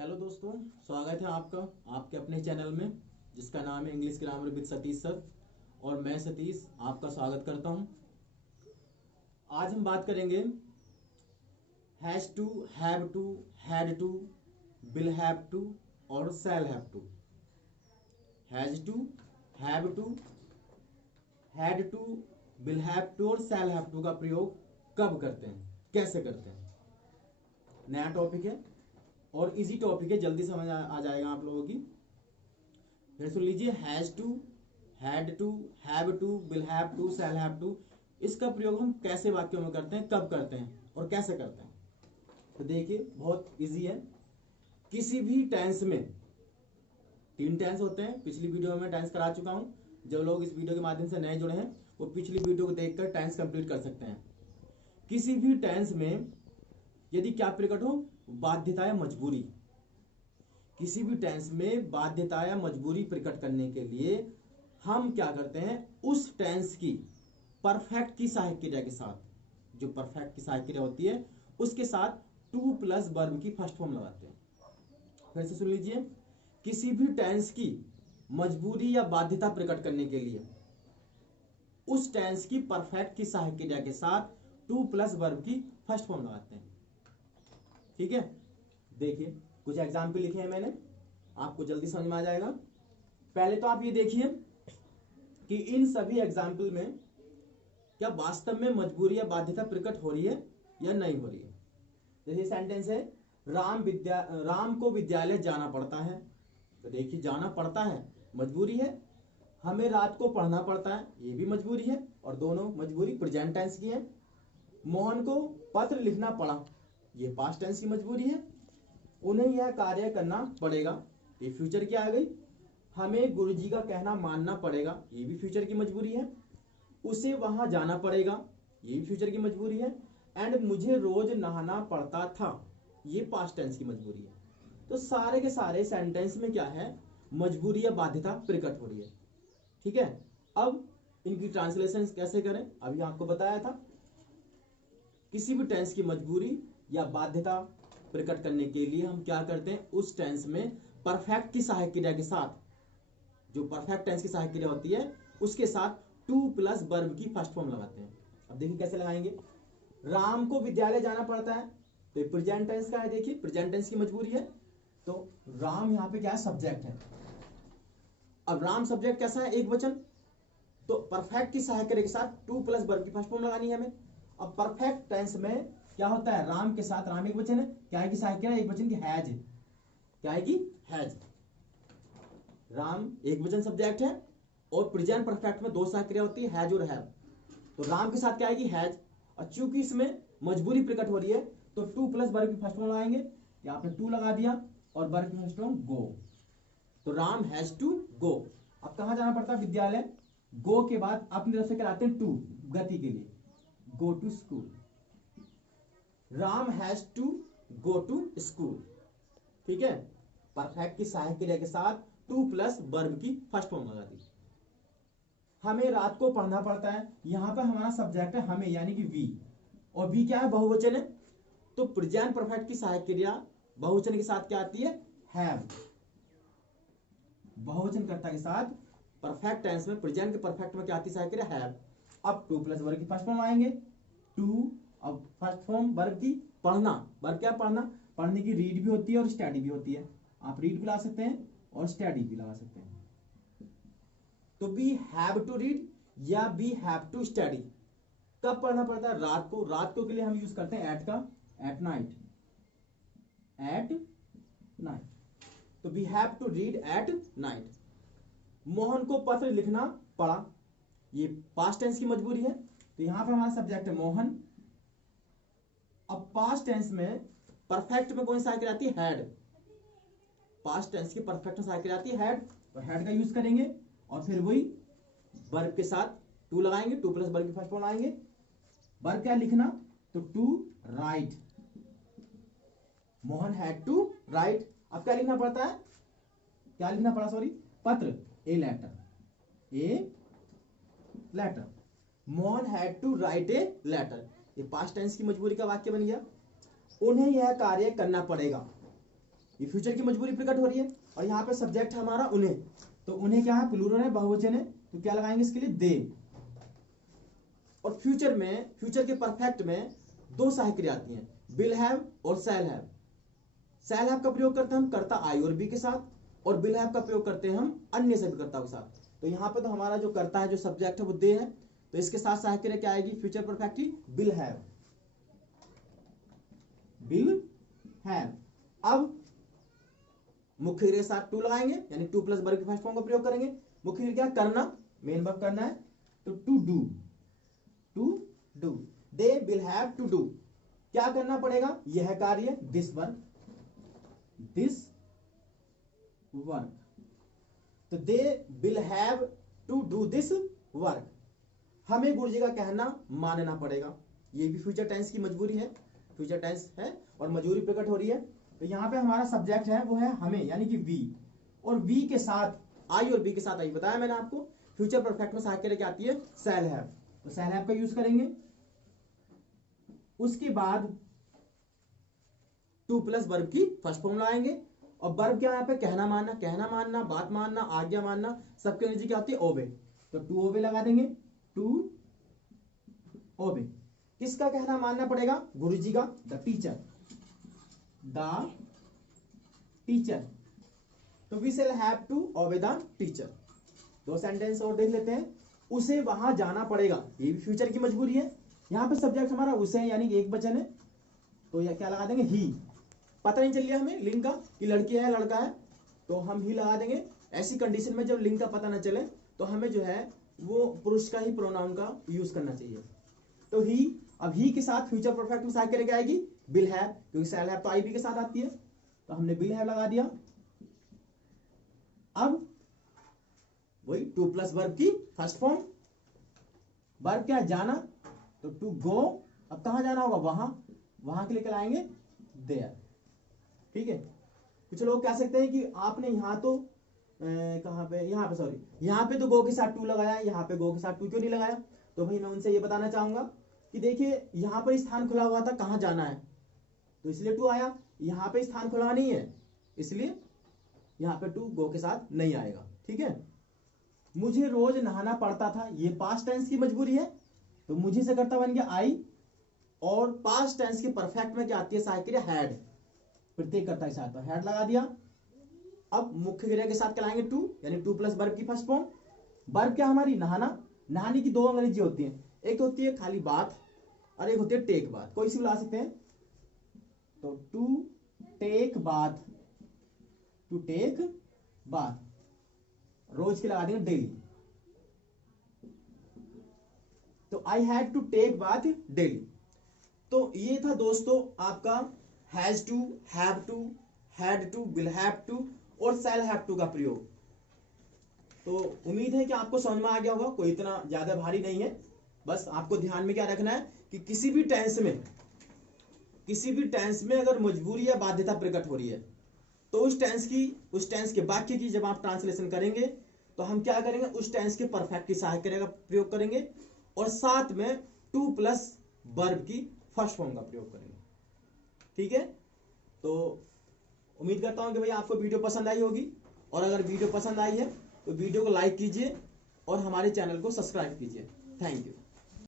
Hello दोस्तों, स्वागत है आपका आपके अपने चैनल में जिसका नाम है English grammar with Satish sir. और मैं सतीश आपका स्वागत करता हूं। आज हम बात करेंगे has to, have to, had to, will have to और shall have to. Has to, have to, had to, will have to और शैल हैव टू का प्रयोग कब करते हैं, कैसे करते हैं। नया टॉपिक है और इजी टॉपिक है, जल्दी समझ आ जाएगा आप लोगों की। फिर सुन लीजिए, has to, had to, have to, will have to, shall have to, इसका प्रयोग हम कैसे वाक्यों में करते हैं, कब करते हैं और कैसे करते हैं। तो देखिए, बहुत इजी है। किसी भी टेंस में 3 टेंस होते हैं। पिछली वीडियो में टेंस करा चुका हूं। जो लोग इस वीडियो के माध्यम से नए जुड़े हैं वो पिछली वीडियो को देखकर टेंस कंप्लीट कर सकते हैं। किसी भी टेंस में यदि क्या प्रकट हो, बाध्यता या मजबूरी। किसी भी टेंस में बाध्यता या मजबूरी प्रकट करने के लिए हम क्या करते हैं, उस टेंस की परफेक्ट की सहायक क्रिया के साथ, जो परफेक्ट की सहायक क्रिया होती है उसके साथ टू प्लस वर्ब की फर्स्ट फॉर्म लगाते हैं। फिर से सुन लीजिए, किसी भी टेंस की मजबूरी या बाध्यता प्रकट करने के लिए उस टेंस की परफेक्ट की सहायक क्रिया के साथ टू प्लस वर्ब की फर्स्ट फॉर्म लगाते हैं। ठीक है, देखिए कुछ एग्जाम्पल लिखे हैं मैंने, आपको जल्दी समझ में आ जाएगा। पहले तो आप ये देखिए कि इन सभी एग्जाम्पल में क्या वास्तव में मजबूरी या बाध्यता प्रकट हो रही है या नहीं हो रही है। जैसे सेंटेंस है, राम को विद्यालय जाना पड़ता है। तो देखिए, जाना पड़ता है मजबूरी है। हमें रात को पढ़ना पड़ता है, ये भी मजबूरी है, और दोनों मजबूरी प्रेजेंट टेंस की है। मोहन को पत्र लिखना पड़ा, ये पास्ट टेंस की मजबूरी है। उन्हें यह कार्य करना पड़ेगा, ये फ्यूचर की आ गई। हमें गुरुजी का कहना मानना पड़ेगा, ये भी फ्यूचर की मजबूरी है। उसे वहां जाना पड़ेगा, ये भी फ्यूचर की मजबूरी है। एंड मुझे रोज नहाना पड़ता था, ये पास्ट टेंस की मजबूरी है। तो सारे के सारे सेंटेंस में क्या है, मजबूरी या बाध्यता प्रकट हो रही है। ठीक है, अब इनकी ट्रांसलेशन कैसे करें, अभी आपको बताया था। किसी भी टेंस की मजबूरी या बाध्यता प्रकट करने के लिए हम क्या करते हैं, उस टेंस में परफेक्ट की सहायक क्रिया के साथ, जो परफेक्ट टेंस की सहायक क्रिया होती है उसके साथ टू प्लस वर्ब की फर्स्ट फॉर्म लगाते हैं। अब देखिए कैसे लगाएंगे। राम को विद्यालय जाना पड़ता है, तो प्रेजेंट टेंस का है, देखिए प्रेजेंट टेंस की मजबूरी है। तो राम यहां पे क्या है, सब्जेक्ट है। अब राम सब्जेक्ट कैसा है, एक वचन। तो परफेक्ट की सहायक क्रिया के साथ टू प्लस वर्ब की फर्स्ट फॉर्म लगानी है हमें। अब परफेक्ट टेंस में क्या होता है, राम के साथ, राम एक वचन है, क्या है की सहायक क्रिया, एक वचन की हैज, क्या है की हैज। राम एक वचन सब्जेक्ट है और प्रेजेंट परफेक्ट में 2 सहायक क्रिया होती है, हैज और हैव। तो राम के साथ क्या आएगी, हैज। और चूंकि इसमें मजबूरी प्रकट हो रही है तो टू प्लस वर्ब की फर्स्ट फॉर्म लगाएंगे। यहां पे टू लगा दिया और वर्ब की फर्स्ट फॉर्म गो। तो राम हैज टू गो। अब कहां जाना पड़ता है, विद्यालय। गो के बाद अपनी तरफ से कराते हैं टू, गति के लिए, go to school. Ram has to go to school. ठीक है, परफेक्ट की सहायक क्रिया के साथ टू प्लस वर्ब की फर्स्ट फॉर्म लगा दी। हमें रात को पढ़ना पड़ता है, यहां पर हमारा सब्जेक्ट है हमें, यानी कि वी, और वी क्या है, बहुवचन है। तो प्रेजेंट परफेक्ट की सहायक क्रिया बहुवचन के साथ क्या आती है, हैव। बहुवचन कर्ता के साथ परफेक्ट टेंस में, प्रेजेंट के परफेक्ट में क्या आती है सहायक क्रिया, हैव। अब टू प्लस वर्ब की फर्स्ट फॉर्म आएंगे, टू। अब फर्स्ट फॉर्म वर्ब की, पढ़ना। वर्ब क्या, पढ़ना। पढ़ने की रीड भी होती है और स्टडी भी होती है। आप रीड भी ला सकते हैं और स्टडी भी लगा सकते हैं। तो बी हैव टू रीड या बी हैव टू स्टडी। कब पढ़ना पड़ता है, रात को। रात को के लिए हम यूज करते हैं एट का, एट नाइट, एट नाइट। तो we have to read at night. Mohan को पत्र लिखना पड़ा, ये पास्ट टेंस की मजबूरी है। तो यहां पर हमारा सब्जेक्ट है मोहन। अब पास्ट टेंस में परफेक्ट में कौन सी सहायक क्रिया आती है, हैड। पास्ट टेंस की परफेक्ट में सहायक क्रिया आती है हैड, तो हैड का यूज करेंगे और फिर वही वर्ब के साथ टू लगाएंगे, टू प्लस वर्ब की फर्स्ट फॉर्म लगाएंगे। वर्ब क्या, लिखना, तो to write. Mohan had to write. अब क्या लिखना पड़ता है, क्या लिखना पड़ा, सॉरी, पत्र, a letter, a letter. Mohan had to write a letter, ये पास्ट टेंस की मजबूरी का वाक्य बन गया। उन्हें यह कार्य करना पड़ेगा, ये फ्यूचर की मजबूरी प्रकट हो रही है। और यहाँ पे सब्जेक्ट है हमारा उन्हें, तो उन्हें क्या है, प्लूरल है, बहुवचन है, तो क्या लगाएंगे इसके लिए, दे। और फ्यूचर में, फ्यूचर के परफेक्ट में दो सहायक क्रिया आती हैं, विल हैव और शैल हैव। शैल हैव का प्रयोग करते हैं हम कर्ता आई और बी के साथ, और विल हैव का प्रयोग करते हैं हम अन्य सभी कर्ताओं के साथ। तो यहाँ पे तो हमारा जो कर्ता है, जो सब्जेक्ट है वो दे है, तो इसके साथ सहायक क्रिया क्या आएगी, फ्यूचर परफेक्ट की, विल हैव, विल हैव। अब मुख्य क्रिया के साथ टू लगाएंगे, यानी टू प्लस वर्ब के फर्स्ट फॉर्म का प्रयोग करेंगे। मुख्य क्रिया क्या, करना, मेन वर्ब करना है, तो to do, to do, they will have to do, क्या करना पड़ेगा, यह कार्य, दिस वर्क, दिस वर्क, तो they will have to do this work. हमें गुरु जी का कहना मानना पड़ेगा, ये भी फ्यूचर टेंस की मजबूरी है, फ्यूचर टेंस है और मजबूरी प्रकट हो रही है। तो यहाँ पे हमारा सब्जेक्ट है वो है हमें, यानी कि वी, और वी के साथ आई और बी के साथ आई, बताया मैंने आपको। फ्यूचर परफेक्ट में सहायक क्रिया क्या आती है, शैल हैव, तो शैल हैव का यूज करेंगे। उसके बाद टू प्लस वर्ब की फर्स्ट फॉर्म लाएंगे, और वर्ब क्या है यहाँ पे, कहना मानना, कहना मानना, बात मानना, आज्ञा मानना, सबके अंग्रेजी क्या होती है, ओबे, तो टू ओबे लगा देंगे, टू ओबे। किसका कहना मानना पड़ेगा, गुरुजी का, द टीचर, द टीचर, तो we shall have to obey the teacher. दो सेंटेंस और देख लेते हैं, उसे वहां जाना पड़ेगा, ये भी फ्यूचर की मजबूरी है। यहाँ पे सब्जेक्ट हमारा उसे है, यानी एक वचन है, तो यह क्या लगा देंगे, ही। पता नहीं चल रहा हमें लिंग का कि लड़की है लड़का है, तो हम ही लगा देंगे। ऐसी कंडीशन में जब लिंग का पता न चले तो हमें जो है वो पुरुष का ही प्रोनाउन का यूज करना चाहिए, तो ही। अब ही के साथ फ्यूचर परफेक्ट में सहायक क्रिया क्या आएगी, विल हैव, क्योंकि शैल हैव तो आई बी के साथ आती है, तो हमने विल हैव लगा दिया। अब वही टू प्लस वर्ब की फर्स्ट फॉर्म, वर्ब क्या, जाना, तो टू गो, अब कहां जाना होगा, वहां, वहां के लिए क्या लाएंगे, देयर, ठीक है। कुछ लोग कह सकते हैं कि आपने यहाँ तो कहां पे, यहाँ पे सॉरी, यहाँ पे तो गो के साथ टू लगाया, यहाँ पे गो के साथ टू क्यों नहीं लगाया, तो भाई मैं उनसे ये बताना चाहूंगा कि देखिए यहाँ पर स्थान खुला हुआ था, कहाँ जाना है, तो इसलिए टू आया। यहाँ पे स्थान खुला नहीं है, इसलिए यहाँ पे टू गो के साथ नहीं आएगा, ठीक है। मुझे रोज नहाना पड़ता था, ये पास्ट टेंस की मजबूरी है, तो मुझे से करता बन गया आई, और पास्ट टेंस के परफेक्ट में क्या आती है सहायक क्रिया, हैड, प्रत्येक करता है साथ, हैड लगा दिया। अब मुख्य क्रिया के साथ क्या लाएंगे, टू, यानी टू प्लस वर्ब की फर्स्ट फॉर्म। वर्ब क्या हमारी, नहाना, नहाने की दो अंग्रेजी होती है, एक होती है खाली बात और एक होती है टेक बात, कोई सी बुला सकते हैं, तो to take bath, to take bath, रोज के लगा देंगे डेली, तो I had to take bath daily. तो ये था दोस्तों आपका has to, have to, had to, will have to और शैल हैव टू का प्रयोग। तो उम्मीद है कि आपको समझ में आ गया होगा, कोई इतना ज्यादा भारी नहीं है। बस आपको ध्यान में क्या रखना है कि किसी भी टेंस में अगर मजबूरी या बाध्यता प्रकट हो रही है, तो उस टेंस के वाक्य की जब आप ट्रांसलेशन करेंगे तो हम क्या करेंगे, उस टेंस के परफेक्ट की सहायक क्रिया का प्रयोग करेंगे और साथ में टू प्लस वर्ब की फर्स्ट फॉर्म का प्रयोग करेंगे, ठीक है। तो उम्मीद करता हूं कि भाई आपको वीडियो पसंद आई होगी, और अगर वीडियो पसंद आई है तो वीडियो को लाइक कीजिए और हमारे चैनल को सब्सक्राइब कीजिए। Thank you.